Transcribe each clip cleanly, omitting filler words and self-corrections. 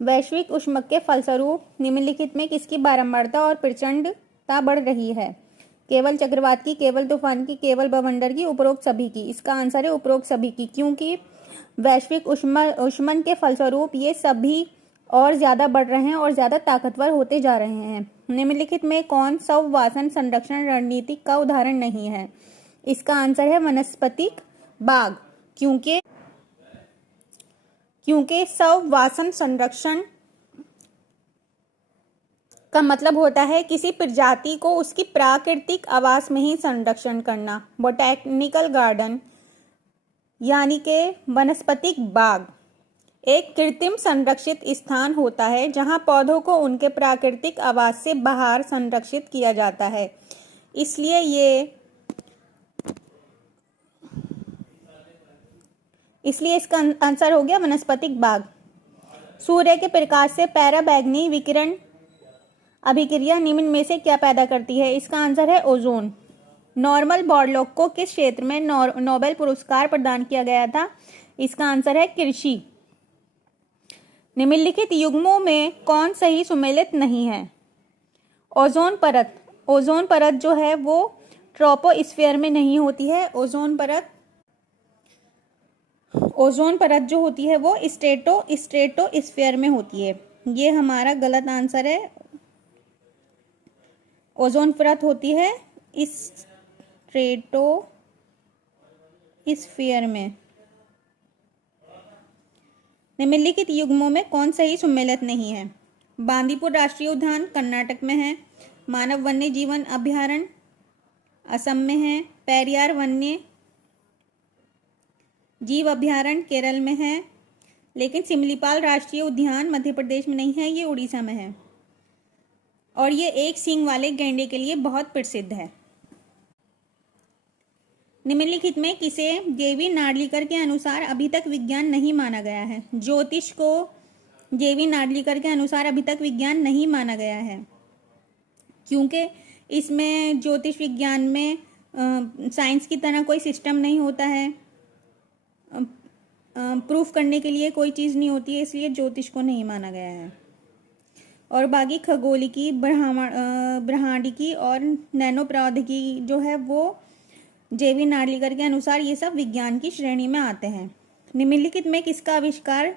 वैश्विक ऊष्मक के फलस्वरूप निम्नलिखित में किसकी बारंबारता और प्रचंडता बढ़ रही है? केवल चक्रवात की, केवल तूफान की, केवल बवंडर की, उपरोक्त सभी की? इसका आंसर है उपरोक्त सभी की, क्योंकि वैश्विक ऊष्मन के फलस्वरूप ये सभी और ज्यादा बढ़ रहे हैं और ज्यादा ताकतवर होते जा रहे हैं। निम्नलिखित में कौन स्ववासन संरक्षण रणनीति का उदाहरण नहीं है? इसका आंसर है वनस्पतिक बाग, क्योंकि स्ववासन संरक्षण का मतलब होता है किसी प्रजाति को उसकी प्राकृतिक आवास में ही संरक्षण करना। बोटैनिकल गार्डन यानी कि वनस्पतिक बाग एक कृत्रिम संरक्षित स्थान होता है जहां पौधों को उनके प्राकृतिक आवास से बाहर संरक्षित किया जाता है। इसलिए इसका आंसर हो गया वनस्पतिक बाग। सूर्य के प्रकाश से पराबैंगनी विकिरण अभिक्रिया निम्न में से क्या पैदा करती है? इसका आंसर है ओजोन। नॉर्मल बोरलॉग को किस क्षेत्र में नोबेल पुरस्कार प्रदान किया गया था? इसका आंसर है कृषि। निम्नलिखित युग्मों में कौन सही सुमेलित नहीं है? ओजोन परत। ओजोन परत जो है वो ट्रोपोस्फीयर में नहीं होती है। ओजोन परत जो होती है वो स्ट्रेटोस्फीयर में होती है। ये हमारा गलत आंसर है। ओजोन परत होती है स्ट्रेटोस्फीयर में। निम्नलिखित युग्मों में कौन सही सुमेलित नहीं है? बांदीपुर राष्ट्रीय उद्यान कर्नाटक में है। मानव वन्य जीवन अभयारण्य असम में है। पेरियार वन्य जीव अभयारण्य केरल में है। लेकिन सिमलीपाल राष्ट्रीय उद्यान मध्य प्रदेश में नहीं है, ये उड़ीसा में है। और ये एक सींग वाले गैंडे के लिए बहुत प्रसिद्ध है। निम्नलिखित में किसे जेवी नार्लिकर के अनुसार अभी तक विज्ञान नहीं माना गया है? ज्योतिष को जेवी नार्लिकर के अनुसार अभी तक विज्ञान नहीं माना गया है, क्योंकि इसमें ज्योतिष विज्ञान में साइंस की तरह कोई सिस्टम नहीं होता है, प्रूफ करने के लिए कोई चीज़ नहीं होती है, इसलिए ज्योतिष को नहीं माना गया है। और बाकी खगोलिकी, ब्रह्मांडिकी और नैनो प्रौद्योगिकी जो है वो जेवी नार्लिकर के अनुसार ये सब विज्ञान की श्रेणी में आते हैं। निम्नलिखित में किसका आविष्कार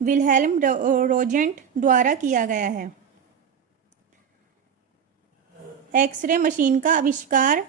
विल्हेल्म रोजेंट द्वारा किया गया है? एक्सरे मशीन का आविष्कार